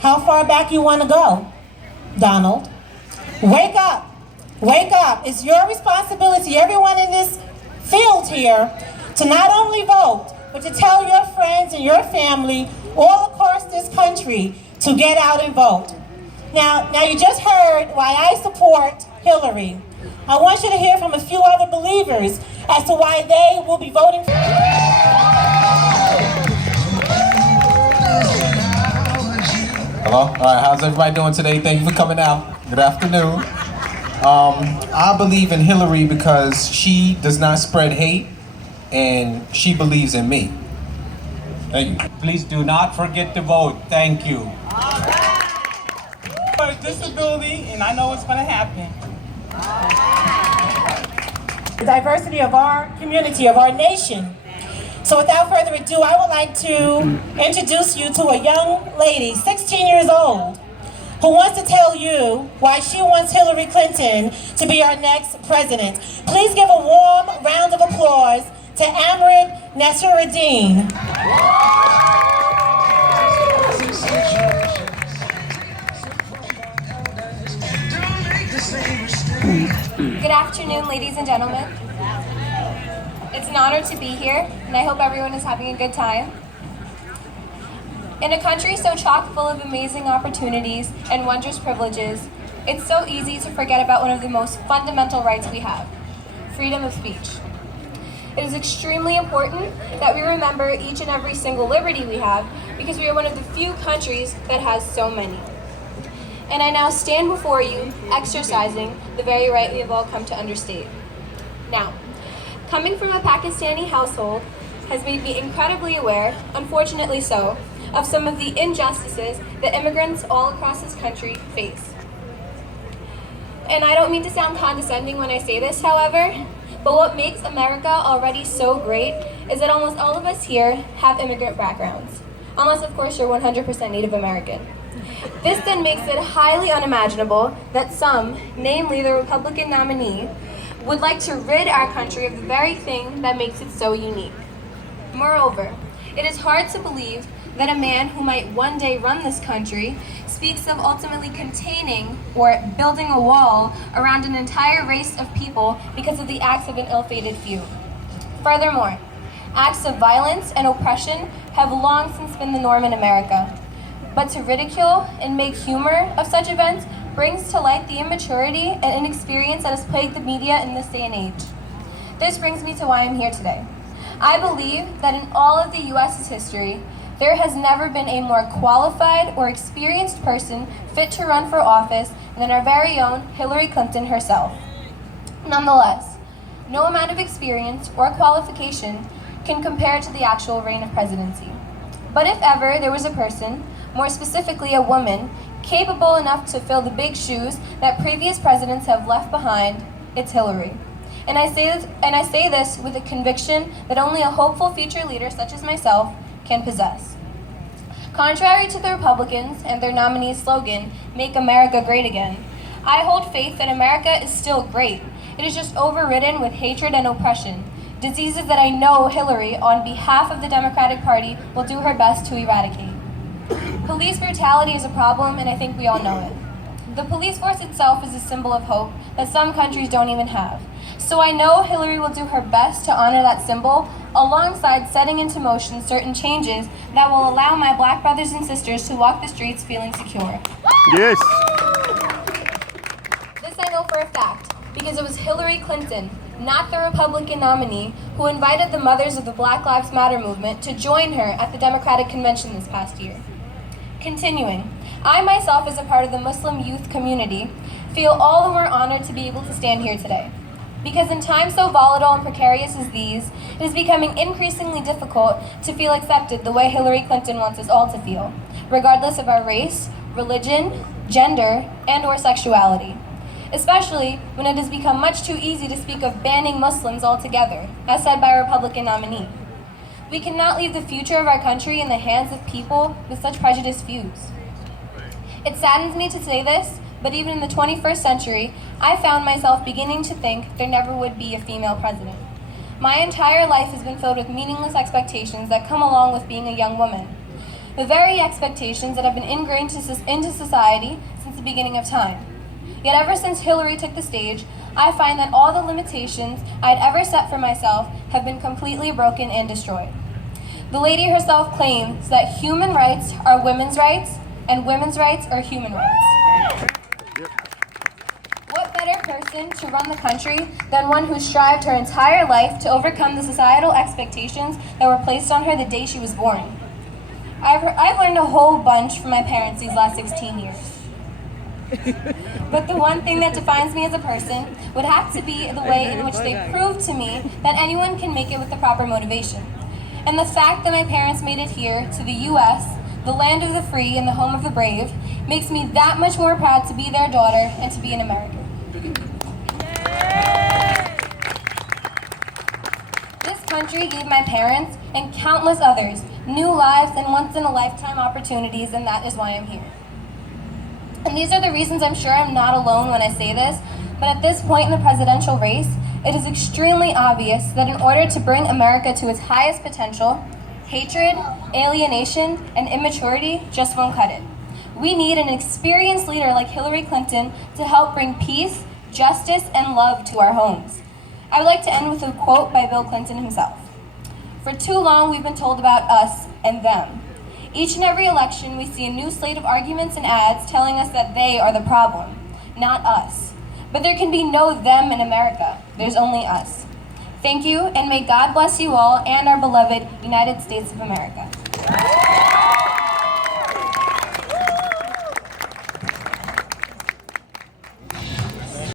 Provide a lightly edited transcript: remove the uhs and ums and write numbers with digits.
How far back you want to go, Donald? Wake up. Wake up. It's your responsibility, everyone in this field here, to not only vote, but to tell your friends and your family all across this country to get out and vote. Now you just heard why I support Hillary. I want you to hear from a few other believers as to why they will be voting for Hello? All right, how's everybody doing today? Thank you for coming out. Good afternoon. I believe in Hillary because she does not spread hate and she believes in me. Thank you. Please do not forget to vote. Thank you. For a disability, and I know it's going to happen. the diversity of our community, of our nation. So without further ado, I would like to introduce you to a young lady, 16 years old, who wants to tell you why she wants Hillary Clinton to be our next president. Please give a warm round of applause to Amrit Nasiruddin. Good afternoon, ladies and gentlemen. It's an honor to be here, and I hope everyone is having a good time. In a country so chock full of amazing opportunities and wondrous privileges, it's so easy to forget about one of the most fundamental rights we have, freedom of speech. It is extremely important that we remember each and every single liberty we have because we are one of the few countries that has so many. And I now stand before you exercising the very right we have all come to understate. Now, coming from a Pakistani household has made me incredibly aware, unfortunately so, of some of the injustices that immigrants all across this country face. And I don't mean to sound condescending when I say this, however, but what makes America already so great is that almost all of us here have immigrant backgrounds, unless of course you're 100% Native American. This then makes it highly unimaginable that some, namely the Republican nominee, would like to rid our country of the very thing that makes it so unique. Moreover, it is hard to believe that a man who might one day run this country speaks of ultimately containing or building a wall around an entire race of people because of the acts of an ill-fated few. Furthermore, acts of violence and oppression have long since been the norm in America. But to ridicule and make humor of such events brings to light the immaturity and inexperience that has plagued the media in this day and age. This brings me to why I'm here today. I believe that in all of the U.S.'s history, there has never been a more qualified or experienced person fit to run for office than our very own Hillary Clinton herself. Nonetheless, no amount of experience or qualification can compare to the actual reign of presidency. But if ever there was a person, more specifically a woman, capable enough to fill the big shoes that previous presidents have left behind, it's Hillary. And I say this with a conviction that only a hopeful future leader such as myself can possess. Contrary to the Republicans and their nominee's slogan, "Make America Great Again," I hold faith that America is still great. It is just overridden with hatred and oppression, diseases that I know Hillary, on behalf of the Democratic Party, will do her best to eradicate. Police brutality is a problem, and I think we all know it. The police force itself is a symbol of hope that some countries don't even have. So I know Hillary will do her best to honor that symbol, alongside setting into motion certain changes that will allow my Black brothers and sisters to walk the streets feeling secure. Yes. This I know for a fact, because it was Hillary Clinton, not the Republican nominee, who invited the mothers of the Black Lives Matter movement to join her at the Democratic Convention this past year. Continuing, I myself, as a part of the Muslim youth community, feel all the more honored to be able to stand here today. Because in times so volatile and precarious as these, it is becoming increasingly difficult to feel accepted the way Hillary Clinton wants us all to feel, regardless of our race, religion, gender, and/or sexuality. Especially when it has become much too easy to speak of banning Muslims altogether, as said by a Republican nominee. We cannot leave the future of our country in the hands of people with such prejudiced views. It saddens me to say this, but even in the 21st century, I found myself beginning to think there never would be a female president. My entire life has been filled with meaningless expectations that come along with being a young woman. the very expectations that have been ingrained into society since the beginning of time. Yet ever since Hillary took the stage, I find that all the limitations I had ever set for myself have been completely broken and destroyed. The lady herself claims that human rights are women's rights, and women's rights are human rights. What better person to run the country than one who strived her entire life to overcome the societal expectations that were placed on her the day she was born? I've learned a whole bunch from my parents these last 16 years. But the one thing that defines me as a person would have to be the way in which they proved to me that anyone can make it with the proper motivation. And the fact that my parents made it here to the US, the land of the free and the home of the brave, makes me that much more proud to be their daughter and to be an American. This country gave my parents and countless others new lives and once-in-a-lifetime opportunities, and that is why I'm here. And these are the reasons I'm sure I'm not alone when I say this, but at this point in the presidential race, it is extremely obvious that in order to bring America to its highest potential, hatred, alienation, and immaturity just won't cut it. We need an experienced leader like Hillary Clinton to help bring peace, justice, and love to our homes. I would like to end with a quote by Bill Clinton himself. For too long, we've been told about us and them. Each and every election, we see a new slate of arguments and ads telling us that they are the problem, not us. But there can be no them in America. There's only us. Thank you, and may God bless you all and our beloved United States of America.